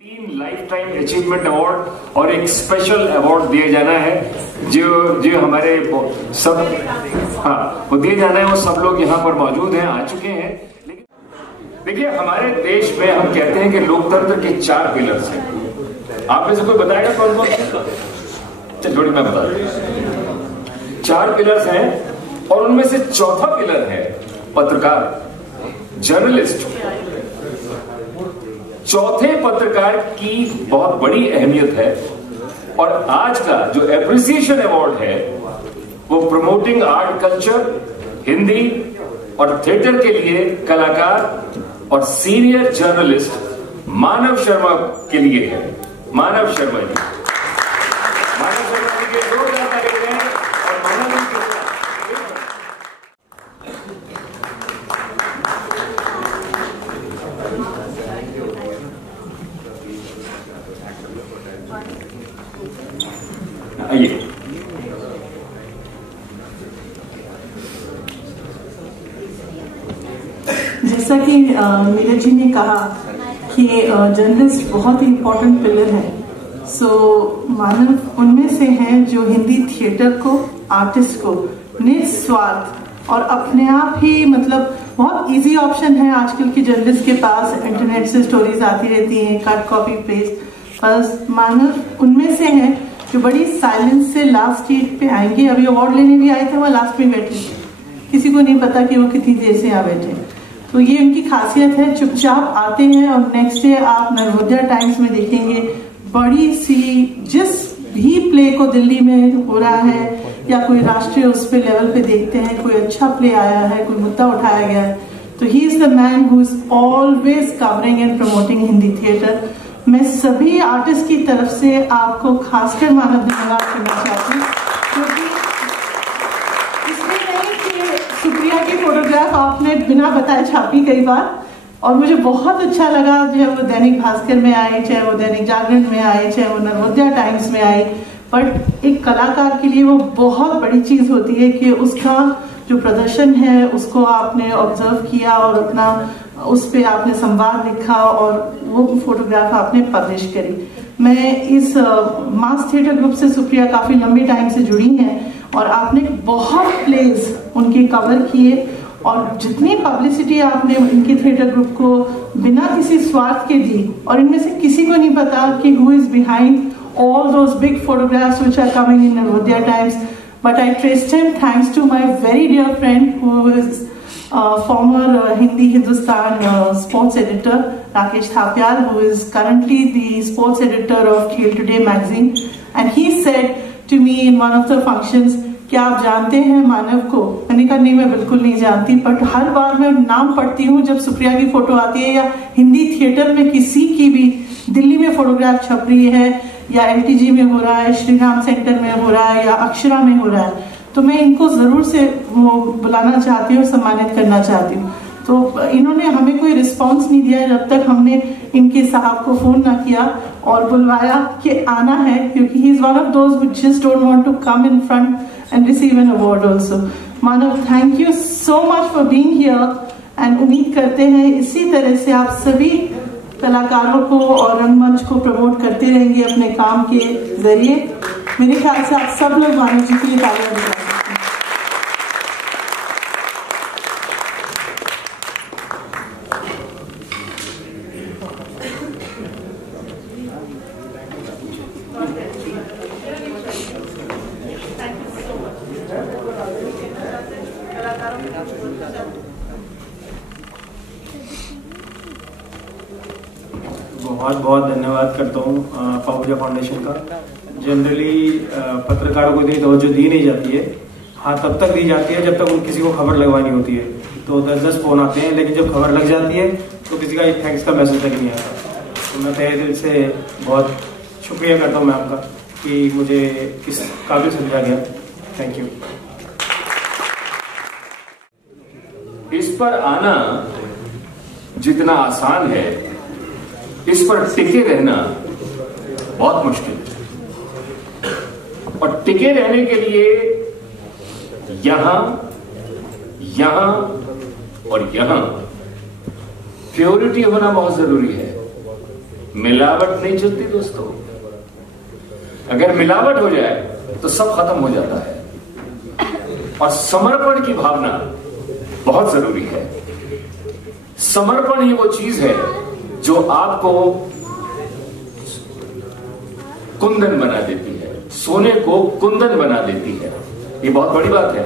3 life time achievement award और एक special award दिया जाना है जो हमारे सब वो दिए जाना है। वो सब लोग यहाँ पर मौजूद हैं, आ चुके हैं। लेकिन देखिए, हमारे देश में हम कहते हैं कि लोकतंत्र के 4 पिलर्स हैं। आप में से कोई बताएगा कौन कौन? छोड़ी मैं बता दूं। 4 पिलर्स हैं और उनमें से चौथा पिलर है पत्रकार, जर्नलिस्ट। चौथे पत्रकार की बहुत बड़ी अहमियत है और आज का जो एप्रिसिएशन अवार्ड है वो प्रमोटिंग आर्ट कल्चर, हिंदी और थिएटर के लिए कलाकार और सीनियर जर्नलिस्ट मानव शर्मा के लिए है। मानव शर्मा जी के 2000 तारीख है और मानव आइए। जैसा कि नीरज जी ने कहा कि जर्नलिस्ट बहुत ही इम्पोर्टेंट पिलर है। मानव उनमें से हैं जो हिंदी थिएटर को, आर्टिस्ट को निस्वार्थ और अपने आप ही बहुत इजी ऑप्शन है आजकल की जर्नलिस्ट के पास। इंटरनेट से स्टोरीज आती रहती हैं, कट कॉपी पेस्ट। बस मानव उनमें से हैं जो बड़ी साइलेंस से लास्ट सीट पे आएंगे। अभी अवार्ड लेने भी आए थे, वो लास्ट में बैठे, किसी को नहीं पता कि वो कितनी देर से यहाँ बैठे। तो ये उनकी खासियत है, चुपचाप आते हैं और नेक्स्ट डे आप नवोदय टाइम्स में देखेंगे बड़ी सी, जिस भी प्ले को दिल्ली में हो रहा है या कोई राष्ट्रीय उस पे लेवल पे देखते हैं, कोई अच्छा प्ले आया है, कोई मुद्दा उठाया गया है, तो he is the man who is always covering and promoting Hindi theatre. मैं सभी आर्टिस्ट की तरफ से आपको खासकर मानव धन्यवाद करना चाहती हूँ, क्योंकि इसमें नहीं कि सुप्रिया की फोटोग्राफ आपने बिना बताए छापी कई बार, और मुझे बहुत अच्छा लगा चाहे वो दैनिक भास्कर में आई, चाहे वो दैनिक जागरण में आई, चाहे वो नवोदय टाइम्स में आई। बट एक कलाकार के लिए वो बहुत बड़ी चीज होती है कि उसका जो प्रदर्शन है उसको आपने ऑब्जर्व किया और अपना उस पे आपने संवाद लिखा और वो फोटोग्राफ आपने पब्लिश करी। मैं इस मास थिएटर ग्रुप से सुप्रिया काफी लंबे टाइम से जुड़ी हैं और आपने बहुत प्लेज उनके कवर किए और जितनी पब्लिसिटी आपने इनके थिएटर ग्रुप को बिना किसी स्वार्थ के दी, और इनमें से किसी को नहीं पता कि who is behind all those big photographs which are coming in Navodaya Times, but I traced him thanks to my very dear friend who is former Hindi Hindustan sports editor Rakesh Thapyar, who is currently the sports editor of Khel Today magazine, and he said to me in one of the functions, क्या आप जानते हैं मानव को? मैंने कहा नहीं, मैं बिल्कुल नहीं जानती, बट हर बार मैं नाम पढ़ती हूँ जब सुप्रिया की फोटो आती है या हिंदी थिएटर में किसी की भी दिल्ली में फोटोग्राफ छप रही है या एलटीजी में हो रहा है, श्री राम सेंटर में हो रहा है या अक्षरा में हो रहा है, तो मैं इनको जरूर से वो बुलाना चाहती हूँ, सम्मानित करना चाहती हूँ। तो इन्होंने हमें कोई रिस्पांस नहीं दिया जब तक हमने इनके साहब को फोन ना किया और बुलवाया कि आना है, क्योंकि he is one of those who just don't want to come in front and receive an award also. Manav, thank you so much for being here and उम्मीद करते हैं इसी तरह से आप सभी कलाकारों को और रंगमंच को प्रमोट करते रहेंगे अपने काम के जरिए। मेरे ख्याल से आप सब लोग मानव जी के लिए तालियां बजा सकते हैं। बहुत बहुत धन्यवाद करता हूँ पाहुजा फाउंडेशन का। जनरली पत्रकारों को इतनी तवज्जो दी नहीं जाती है। हाँ, तब तक दी जाती है जब तक किसी को खबर लगवानी होती है, तो 10-10 फोन आते हैं, लेकिन जब खबर लग जाती है तो किसी का एक थैंक्स का मैसेज तक नहीं आता। तो मैं तहे दिल से बहुत शुक्रिया करता हूँ मैम का कि मुझे इस काबिल समझा गया। Thank you. इस पर आना जितना आसान है, इस पर टिके रहना बहुत मुश्किल है। और टिके रहने के लिए यहां और यहां प्योरिटी होना बहुत जरूरी है। मिलावट नहीं चलती दोस्तों। अगर मिलावट हो जाए तो सब खत्म हो जाता है। और समर्पण की भावना बहुत जरूरी है। समर्पण ही वो चीज है जो आपको कुंदन बना देती है, सोने को कुंदन बना देती है। ये बहुत बड़ी बात है।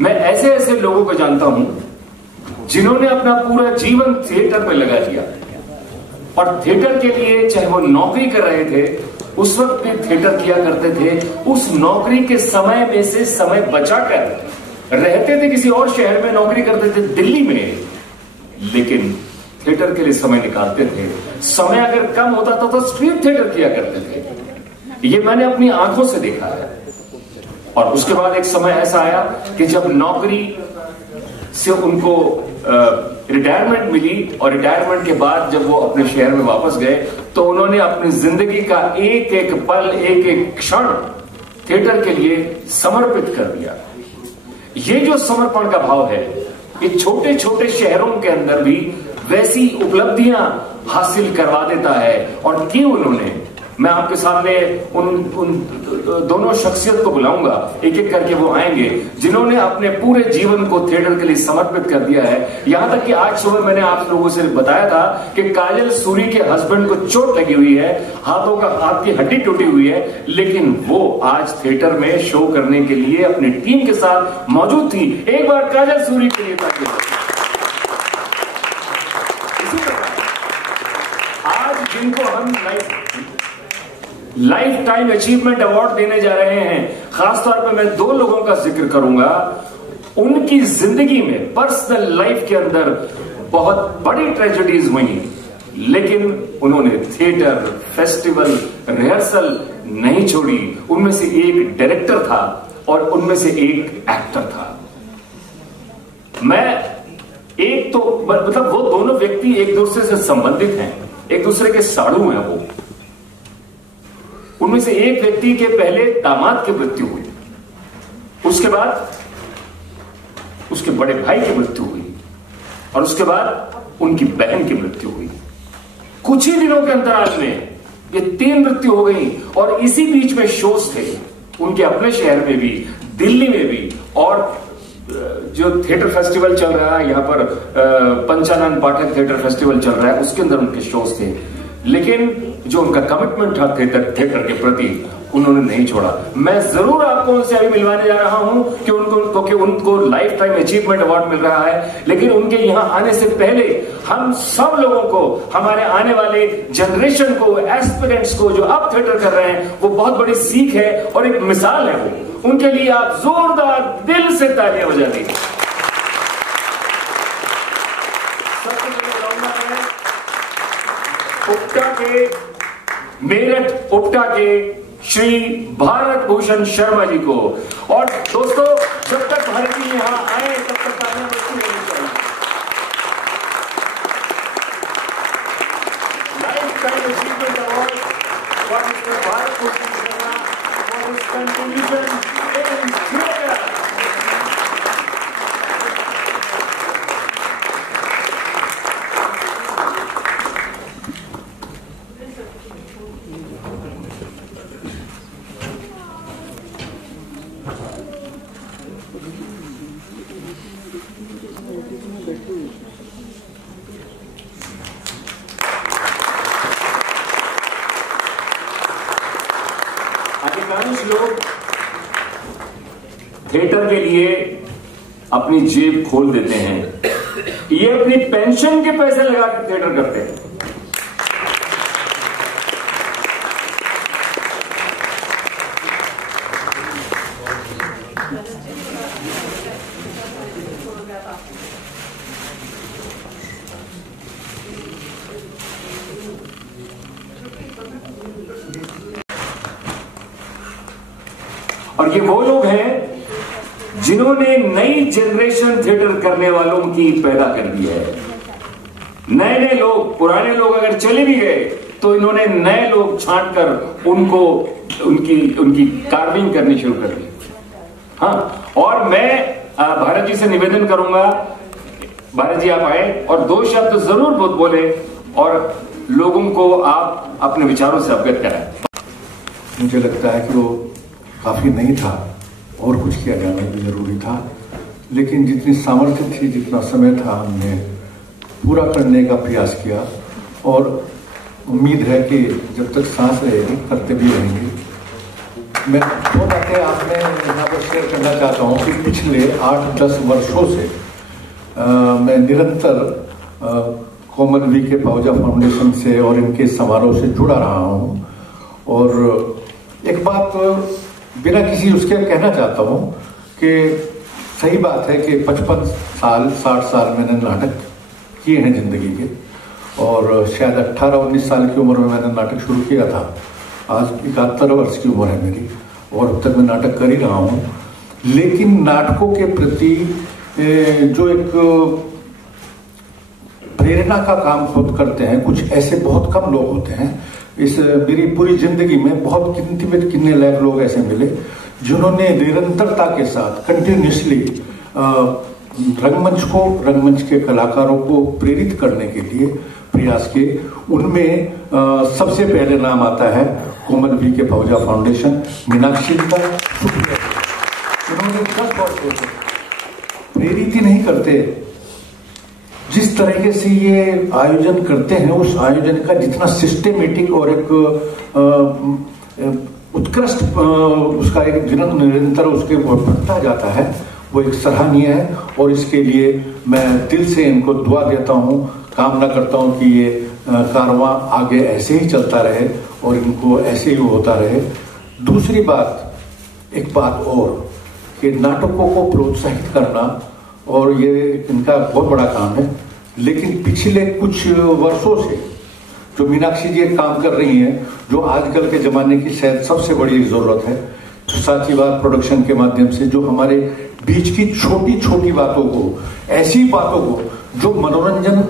मैं ऐसे ऐसे लोगों को जानता हूं जिन्होंने अपना पूरा जीवन थिएटर में लगा दिया, और थिएटर के लिए चाहे वो नौकरी कर रहे थे, उस वक्त भी थिएटर किया करते थे, उस नौकरी के समय में से समय बचाकर रहते थे, किसी और शहर में नौकरी करते थे, दिल्ली में, लेकिन थिएटर के लिए समय निकालते थे। समय अगर कम होता था तो स्ट्रीट थिएटर किया करते थे। ये मैंने अपनी आंखों से देखा है। और उसके बाद एक समय ऐसा आया कि जब नौकरी से उनको रिटायरमेंट मिली, और रिटायरमेंट के बाद जब वो अपने शहर में वापस गए तो उन्होंने अपनी जिंदगी का एक एक पल, एक एक क्षण थिएटर के लिए समर्पित कर दिया। ये जो समर्पण का भाव है, ये छोटे छोटे शहरों के अंदर भी वैसी उपलब्धियां हासिल करवा देता है। और क्यों उन्होंने, मैं आपके सामने उन दोनों शख्सियत को बुलाऊंगा, एक एक करके वो आएंगे जिन्होंने अपने पूरे जीवन को थिएटर के लिए समर्पित कर दिया है। यहां तक कि आज सुबह मैंने आप लोगों से बताया था कि काजल सूरी के हस्बैंड को चोट लगी हुई है, हाथ की हड्डी टूटी हुई है, लेकिन वो आज थिएटर में शो करने के लिए अपनी टीम के साथ मौजूद थी। एक बार काजल सूरी के लिए ताकि आज जिनको हम लाइफ टाइम अचीवमेंट अवार्ड देने जा रहे हैं, खासतौर पे मैं दो लोगों का जिक्र करूंगा। उनकी जिंदगी में, पर्सनल लाइफ के अंदर बहुत बड़ी ट्रेजेडीज हुई, लेकिन उन्होंने थिएटर, फेस्टिवल, रिहर्सल नहीं छोड़ी। उनमें से एक डायरेक्टर था और उनमें से एक एक्टर था। मैं एक तो मतलब वो दोनों व्यक्ति एक दूसरे से संबंधित हैं, एक दूसरे के साड़ू हैं। वो उनमें से एक व्यक्ति के पहले दामाद की मृत्यु हुई, उसके बाद उसके बड़े भाई की मृत्यु हुई, और उसके बाद उनकी बहन की मृत्यु हुई। कुछ ही दिनों के अंतराल में ये 3 मृत्यु हो गई। और इसी बीच में शोज थे उनके अपने शहर में भी, दिल्ली में भी, और जो थिएटर फेस्टिवल चल रहा है यहां पर, पंचानन पाठक थिएटर फेस्टिवल चल रहा है, उसके अंदर उनके शोज थे। लेकिन जो उनका कमिटमेंट था थिएटर के प्रति, उन्होंने नहीं छोड़ा। मैं जरूर आपको उनसे अभी मिलवाने जा रहा हूं कि उनको लाइफ टाइम अचीवमेंट अवार्ड मिल रहा है। लेकिन उनके यहां आने से पहले हम सब लोगों को, हमारे आने वाले जनरेशन को, एस्पिरेंट्स को जो अब थिएटर कर रहे हैं, वो बहुत बड़ी सीख है और एक मिसाल है। वो उनके लिए आप जोरदार दिल से तालियां बजा दीजिए। उपटा के, मेरठ उपटा के श्री भारत भूषण शर्मा जी को। और दोस्तों, जब तक भारत जी यहां आए तब तक तालियां बजती रहनी चाहिए। Life time achievement award for mister Bharat Bhushan Sharma for his contribution in theatre. अधिकांश लोग थिएटर के लिए अपनी जेब खोल देते हैं। ये अपनी पेंशन के पैसे लगा के थिएटर करते हैं। और ये वो लोग हैं जिन्होंने नई जनरेशन थिएटर करने वालों की पैदा कर दी है। नए नए लोग, पुराने लोग अगर चले भी गए तो इन्होंने नए लोग छांट कर उनको उनकी कार्विंग करनी शुरू कर दी। हाँ, और मैं भारत जी से निवेदन करूंगा, भारत जी आप आए और 2 शब्द जरूर बोले और लोगों को आप अपने विचारों से अवगत कराएं। मुझे लगता है कि वो काफी नहीं था और कुछ किया जाना भी जरूरी था, लेकिन जितनी सामर्थ्य थी, जितना समय था, हमने पूरा करने का प्रयास किया और उम्मीद है कि जब तक सांस रहेगी करते भी रहेंगे। मैं दो बातें आपने यहाँ पर शेयर करना चाहता हूँ कि पिछले 8-10 वर्षों से मैं निरंतर कोमल वी के पाहुजा फाउंडेशन से और इनके समारोह से जुड़ा रहा हूँ। और एक बात बिना किसी उसके कहना चाहता हूँ कि सही बात है कि 55 साल 60 साल मैंने नाटक किए हैं जिंदगी के, और शायद 18-19 साल की उम्र में मैंने नाटक शुरू किया था। आज 71 वर्ष की उम्र है मेरी और अब तक मैं नाटक कर ही रहा हूँ। लेकिन नाटकों के प्रति जो एक प्रेरणा का काम खुद करते हैं, कुछ ऐसे बहुत कम लोग होते हैं। इस मेरी पूरी जिंदगी में बहुत कितने लाख लोग ऐसे मिले जिन्होंने निरंतरता के साथ कंटिन्यूसली रंगमंच के कलाकारों को प्रेरित करने के लिए प्रयास किए। उनमें सबसे पहले नाम आता है कोमल वी के पाहुजा फाउंडेशन, मीनाक्षी का शुक्रिया। उन्होंने 10 वर्षों से प्रेरित ही नहीं करते, जिस तरीके से ये आयोजन करते हैं उस आयोजन का जितना सिस्टेमेटिक और एक उत्कृष्ट उसका एक निरंतर उसके बढ़ता जाता है, वो एक सराहनीय है। और इसके लिए मैं दिल से इनको दुआ देता हूँ, कामना करता हूँ कि ये कारवां आगे ऐसे ही चलता रहे और इनको ऐसे ही होता रहे। दूसरी बात, एक बात और कि नाटकों को प्रोत्साहित करना, और ये इनका बहुत बड़ा काम है। लेकिन पिछले कुछ वर्षों से जो मीनाक्षी जी एक काम कर रही हैं, जो आजकल के जमाने की शायद सबसे बड़ी जरूरत है, तो साथी बात प्रोडक्शन के माध्यम से जो हमारे बीच की छोटी छोटी बातों को, ऐसी बातों को जो मनोरंजन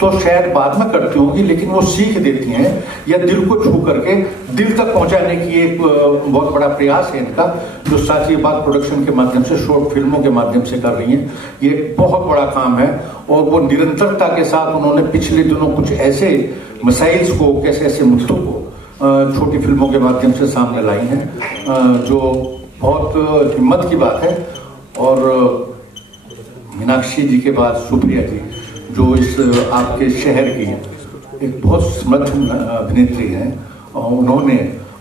तो शायद बाद में करती होंगी लेकिन वो सीख देती हैं या दिल को छू करके दिल तक पहुंचाने की एक बहुत बड़ा प्रयास है इनका, जो साथी बात प्रोडक्शन के माध्यम से, शॉर्ट फिल्मों के माध्यम से कर रही हैं। ये एक बहुत बड़ा काम है और वो निरंतरता के साथ उन्होंने पिछले दिनों कुछ ऐसे मसाइल्स को, कैसे ऐसे मुद्दों को छोटी फिल्मों के माध्यम से सामने लाई हैं, जो बहुत हिम्मत की बात है। और मीनाक्षी जी के बाद सुप्रिया जी, जो इस आपके शहर की एक बहुत समृद्ध अभिनेत्री हैं, और उन्होंने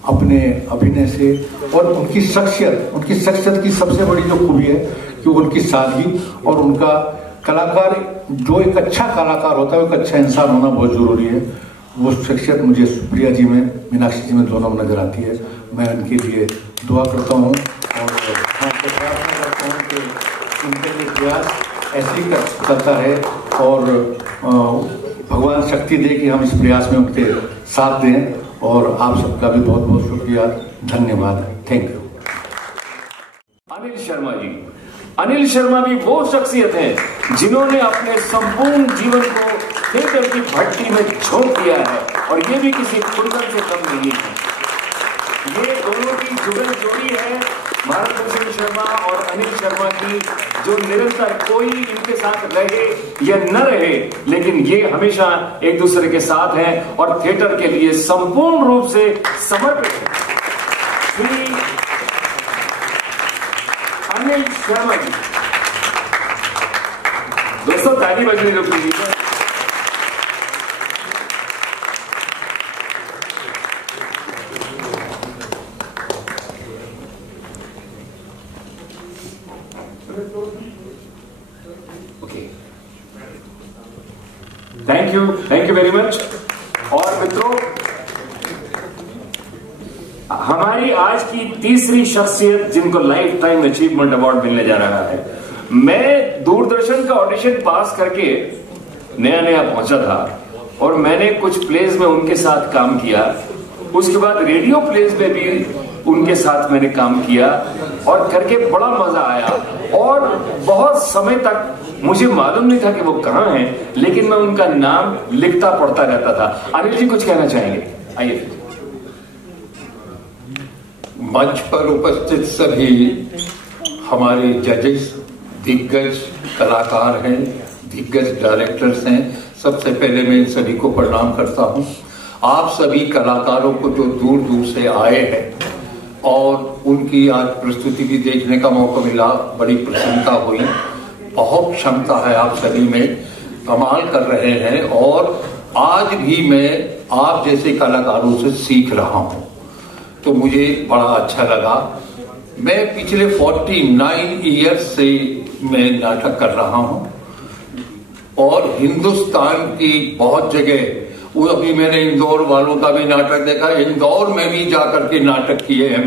अपने अभिनय से और उनकी शख्सियत की सबसे बड़ी जो खूबी है कि उनकी सादगी और उनका कलाकार, जो एक अच्छा कलाकार होता है, एक अच्छा इंसान होना बहुत जरूरी है। वो शख्सियत मुझे सुप्रिया जी में, मीनाक्षी जी में दोनों नजर आती है। मैं उनके लिए दुआ करता हूँ और प्रार्थना करता हूँ कि उनके लिए प्रयास ऐसे ही करता है और भगवान शक्ति दे कि हम इस प्रयास में उनके साथ दें। और आप सबका भी बहुत बहुत शुक्रिया, धन्यवाद, थैंक यू। अनिल शर्मा जी, अनिल शर्मा भी वो शख्सियत हैं जिन्होंने अपने संपूर्ण जीवन को थिएटर की भट्टी में झोंक दिया है और ये भी किसी कुंदन से कम नहीं है। ये दोनों की जुगल जोड़ी है, भारतभूषण शर्मा और अनिल शर्मा की, जो निरंतर कोई इनके साथ रहे या न रहे, लेकिन ये हमेशा एक दूसरे के साथ हैं और थिएटर के लिए संपूर्ण रूप से समर्पित है। श्री अनिल शर्मा जी, दोस्तों ताली बजने दो please. Thank you very much. और मित्रों, हमारी आज की तीसरी शख्सियत जिनको लाइफ टाइम अचीवमेंट अवार्ड मिलने जा रहा है। मैं दूरदर्शन का ऑडिशन पास करके नया पहुंचा था और मैंने कुछ प्लेज में उनके साथ काम किया। उसके बाद रेडियो प्लेज में भी उनके साथ मैंने काम किया और करके बड़ा मजा आया। और बहुत समय तक मुझे मालूम नहीं था कि वो कहाँ हैं, लेकिन मैं उनका नाम लिखता पढ़ता रहता था। अनिल जी कुछ कहना चाहेंगे? आइए। मंच पर उपस्थित सभी हमारे जजेस दिग्गज कलाकार हैं, दिग्गज डायरेक्टर्स हैं, सबसे पहले मैं इन सभी को प्रणाम करता हूं। आप सभी कलाकारों को जो दूर दूर से आए हैं और उनकी आज प्रस्तुति भी देखने का मौका मिला, बड़ी प्रसन्नता हुई। बहुत क्षमता है आप सभी में, कमाल कर रहे हैं और आज भी मैं आप जैसे कलाकारों से सीख रहा हूं, तो मुझे बड़ा अच्छा लगा। मैं पिछले 49 ईयर्स से मैं नाटक कर रहा हूं और हिंदुस्तान की बहुत जगह, वो अभी मैंने इंदौर वालों का भी नाटक देखा, इंदौर में भी जाकर के नाटक किए हैं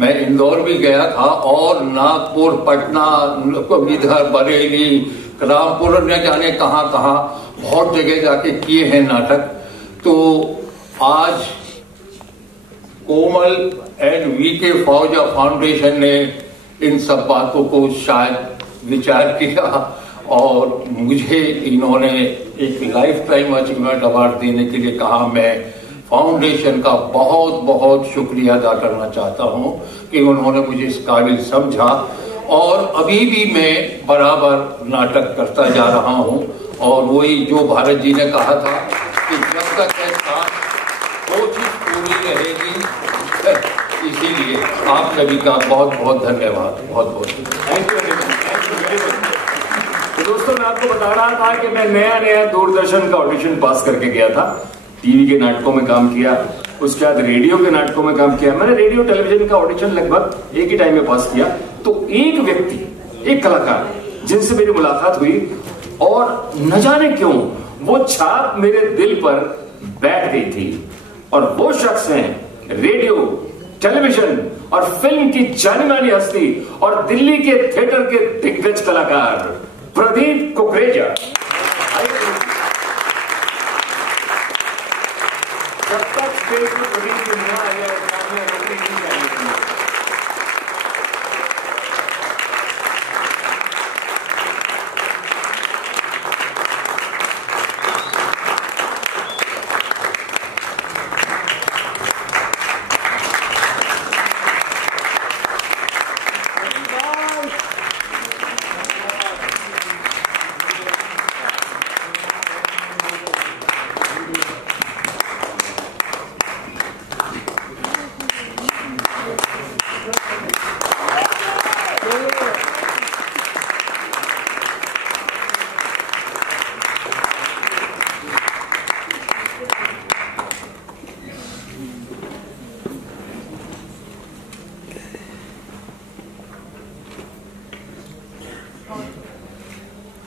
मैं इंदौर भी गया था और नागपुर, पटना, इधर बरेली, रामपुर, न जाने कहां कहां बहुत जगह जाके किए हैं नाटक। तो आज कोमल एंड वीके फौजा फाउंडेशन ने इन सब बातों को शायद विचार किया और मुझे इन्होंने एक लाइफ टाइम अचीवमेंट अवार्ड देने के लिए कहा। मैं फाउंडेशन का बहुत बहुत शुक्रिया अदा करना चाहता हूं कि उन्होंने मुझे इस काबिल समझा और अभी भी मैं बराबर नाटक करता जा रहा हूं। और वही जो भारत जी ने कहा था कि जब तक है साथ कोशिश पूरी रहेगी, इसीलिए आप सभी का बहुत बहुत धन्यवाद, बहुत बहुत थैंक यू। तो दोस्तों, मैं आपको बता रहा था कि मैं नया दूरदर्शन का ऑडिशन पास करके गया था। टीवी के नाटकों में काम किया, उसके बाद रेडियो के नाटकों में काम किया। मैंने रेडियो टेलीविजन का ऑडिशन लगभग एक ही टाइम में पास किया। तो एक व्यक्ति, एक कलाकार जिनसे मेरी मुलाकात हुई और न जाने क्यों वो छाप मेरे दिल पर बैठ गई थी, और वो शख्स हैं रेडियो, टेलीविजन और फिल्म की जानी मानी हस्ती और दिल्ली के थिएटर के दिग्गज कलाकार प्रदीप कुकरेजा। जब तक स्टेज पर प्रदीप जी ना आए,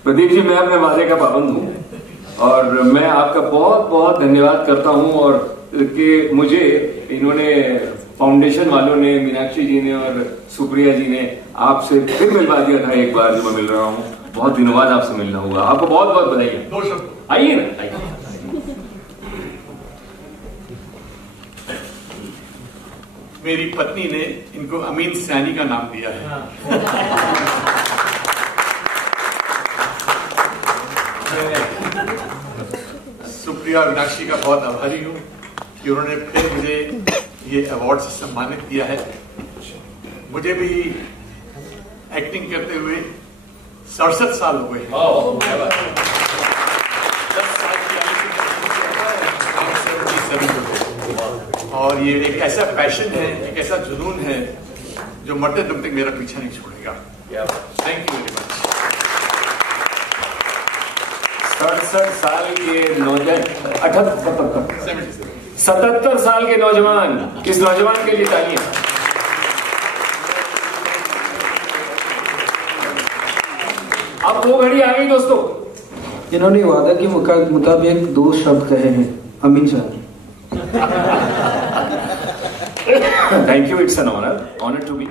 प्रदीप जी, मैं अपने वादे का पाबंद हूं और मैं आपका बहुत बहुत धन्यवाद करता हूं। और कि मुझे इन्होंने, फाउंडेशन वालों ने, मीनाक्षी जी ने और सुप्रिया जी ने आपसे फिर मिलवा दिया था एक बार, जो मैं मिल रहा हूं। बहुत दिनों बाद आपसे मिलना हुआ। आपको बहुत बहुत बधाई। आइए ना, आइए। मेरी पत्नी ने इनको अमीन सैनी का नाम दिया है। सुप्रिया और मीनाक्षी का बहुत आभारी हूँ कि उन्होंने फिर मुझे ये अवार्ड से सम्मानित किया है। मुझे भी एक्टिंग करते हुए 67 साल हो गए। 10 साल की और ये एक ऐसा पैशन है, एक ऐसा जुनून है जो मरते दम तक मेरा पीछा नहीं छोड़ेगा। Thank you very much. 67 साल के नौजवान, 77 साल के नौजवान, इस नौजवान के लिए तालियां। अब वो घड़ी आ गई दोस्तों। इन्होंने वादा के मुताबिक 2 शब्द कहे हैं, अमीन Saini. Thank you, it's an honor to be